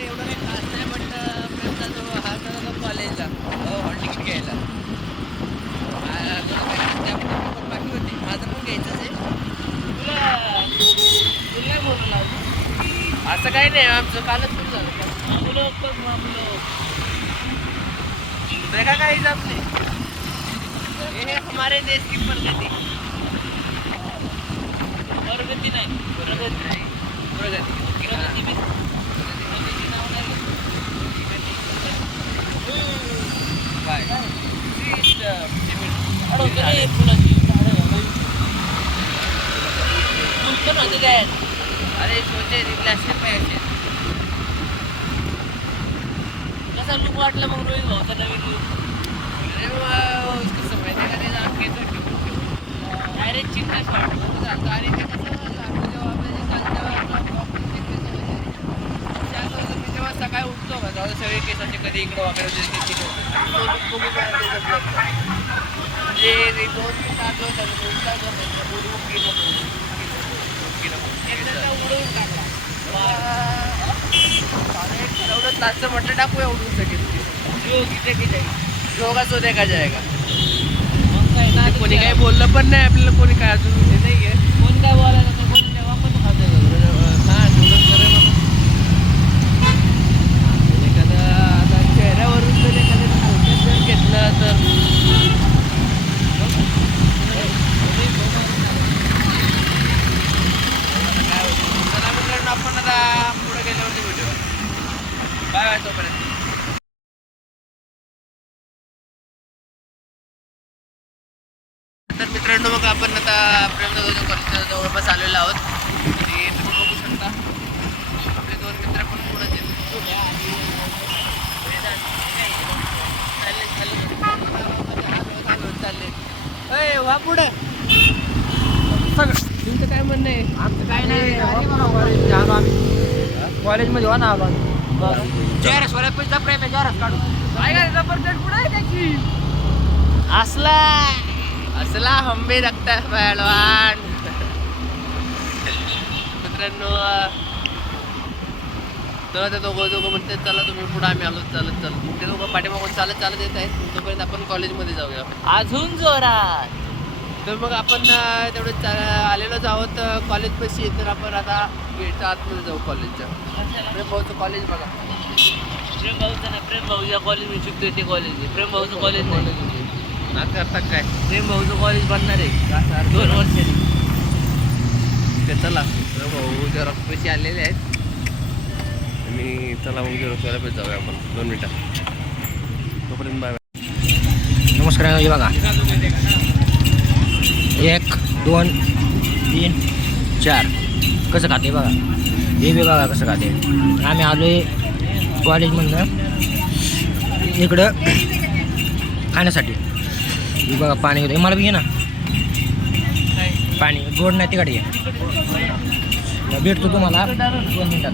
एवढं काही खास नाही बट प्रेमचा जो हा जो कॉलेजला हॉल तिकीट घ्यायला पण बाकी होती माझं पण घ्यायचंच आहे तुला बोलून असं काही नाही आमचं कालच सुरू झालं देखा का हिसाब से ये है हमारे देश की प्रगति नाही प्रगती नाही प्रगती काय अरे सोचे रिलॅक्स पाहिजे कसा लुक वाटला मग रोहित भाऊचा नवीन लुक अरे उसको समय का ते जाऊन घेतो डायरेक्ट चिकन जातो आणि ते कसं जेव्हा आपल्या जे कालच्या मी जेव्हा सकाळी उठतो का तेव्हा सगळे केसाचे कधी इकडं वाकडे होते म्हणजे 2 ते 7 दिवस उडवून टाकला ठरवलं लास्ट म्हटलं टाकूया उडवून सगळं जोगा सो देखा जाएगा मग काय ना कोणी काही बोललं पण नाही आपल्याला कोणी काय अजून हे नाही आहे कोण काय बोलायला तर कोणी तेव्हा पण खातं हां तेवढं खरं म्हणून एखादा आता चेहऱ्यावरून जर एखाद्या हलक्यात जर घेतलं तर काय होतं चला मित्रांनो आपण आता पुढे गेल्यावरती भेटूया बाय बाय तोपर्यंत तर मित्रांनो मग आपण आता प्रेमनगरच्या कॉलेजच्या जवळपास आलेलो आहोत आणि तुम्ही बघू शकता आपले 2 मित्र पण पुढेच आहेत चालले वा पुढे तुमचं काय म्हणणं आहे आमचं काय नाही आलो आम्ही कॉलेजमध्ये हो ना आलो जरस वऱ्या पैसा प्रेम आहे जरस काढू काय काय जबरदस्त पुढे आहे त्याची असला हंबे रखता पहलवान मित्रांनो तर ते दोघं म्हणते चला तुम्ही पुढे आम्ही आलो चालत ते दोघं पाठीमागून चालत येत आहेत तोपर्यंत आपण कॉलेजमध्ये जाऊया अजून जोरात तर मग आपण तेवढं आलेलोच आहोत कॉलेजपाशी तर आपण आता गेटच्या आतमध्ये जाऊ कॉलेजच्या प्रेम भाऊचं कॉलेज बघा प्रेम भाऊचं नाही प्रेम भाऊच्या कॉलेजमध्ये शिकतोय ते कॉलेज आहे प्रेम भाऊचं कॉलेज नाही ना करतात काय प्रेम भाऊचं कॉलेज बनणार आहे 2 वर्षांनी चला प्रेम भाऊ जरा पैसे आलेले आहेत आणि चला मग जरा पैसे जाऊया आपण 2 मिनिटात तोपर्यंत बाय नमस्कार हे बघा 1 2 3 4 कसं खाते बघा हे बी बघा कसं खाते आम्ही आलो आहे कॉलेजमधनं इकडं खाण्यासाठी हे बघा पाणी होतं मला बी घे ना पाणी गोड नाही तिकडे भेटतो तुम्हाला 2 मिनिटात